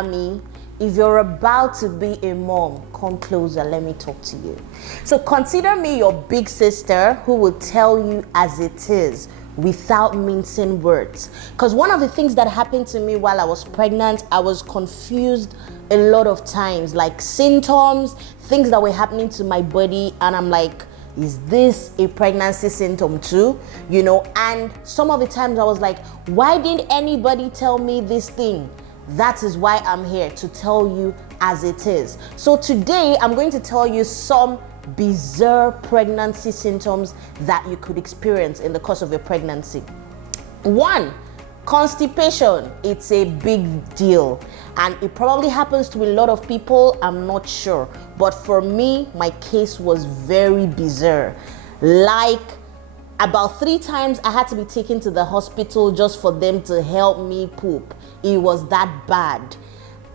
Ami, if you're about to be a mom, come closer, let me talk to you. So consider me your big sister who will tell you as it is without mincing words. Because one of the things that happened to me while I was pregnant, I was confused a lot of times, like symptoms, things that were happening to my body, and I'm like, is this a pregnancy symptom too? You know, and some of the times I was like, why didn't anybody tell me this thing? That is why I'm here, to tell you as it is. So today I'm going to tell you some bizarre pregnancy symptoms that you could experience in the course of your pregnancy. 1, constipation. It's a big deal and it probably happens to a lot of people, I'm not sure, but for me, my case was very bizarre. Like, about 3 times I had to be taken to the hospital just for them to help me poop. It was that bad.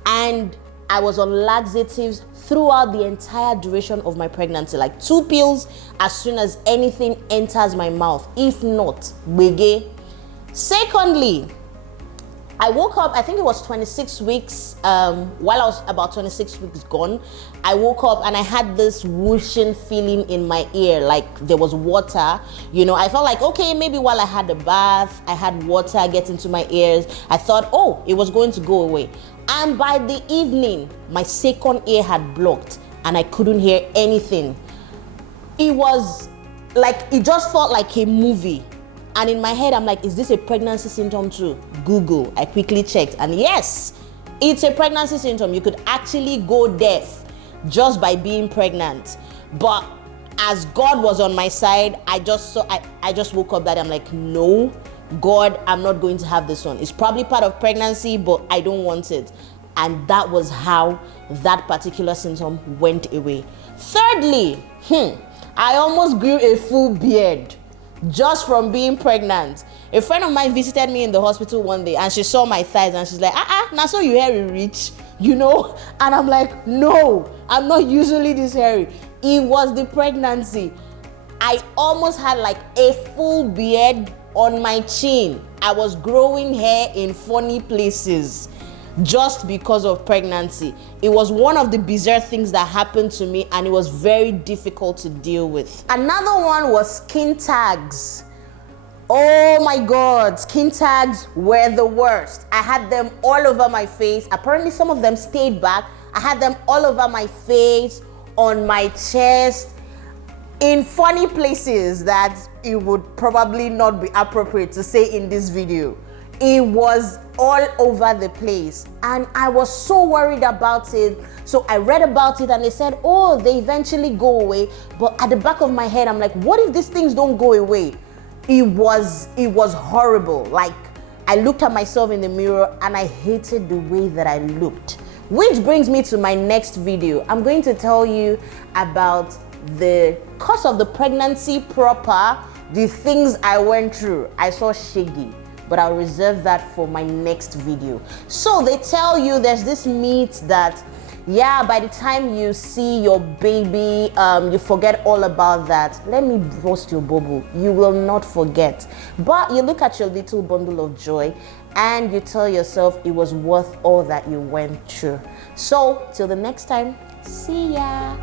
And I was on laxatives throughout the entire duration of my pregnancy, like 2 pills as soon as anything enters my mouth. If not, bege. Secondly, I woke up, I think it was 26 weeks, while I was about 26 weeks gone, I woke up and I had this whooshing feeling in my ear, like there was water. You know, I felt like, okay, maybe while I had a bath, I had water get into my ears. I thought, oh, it was going to go away. And by the evening, my second ear had blocked and I couldn't hear anything. It was like, it just felt like a movie. And in my head, I'm like, is this a pregnancy symptom too? Google, I quickly checked. And yes, it's a pregnancy symptom. You could actually go deaf just by being pregnant. But as God was on my side, I just woke up that I'm like, no, God, I'm not going to have this one. It's probably part of pregnancy, but I don't want it. And that was how that particular symptom went away. Thirdly, I almost grew a full beard just from being pregnant. A friend of mine visited me in the hospital one day and she saw my thighs and she's like, now so you hairy rich, you know? And I'm like, no, I'm not usually this hairy. It was the pregnancy. I almost had like a full beard on my chin. I was growing hair in funny places just because of pregnancy. It was one of the bizarre things that happened to me and it was very difficult to deal with. Another one was skin tags. Oh my God, skin tags were the worst. I had them all over my face. Apparently some of them stayed back. I had them all over my face, on my chest, in funny places that it would probably not be appropriate to say in this video. It was all over the place and I was so worried about it. So I read about it and they said, oh, they eventually go away. But at the back of my head, I'm like, what if these things don't go away? It was horrible. Like, I looked at myself in the mirror and I hated the way that I looked. Which brings me to my next video. I'm going to tell you about the course of the pregnancy proper, the things I went through. I saw shaggy, but I'll reserve that for my next video. So they tell you there's this myth that, yeah, by the time you see your baby, you forget all about that. Let me roast your bubble. You will not forget. But you look at your little bundle of joy and you tell yourself it was worth all that you went through. So till the next time, see ya.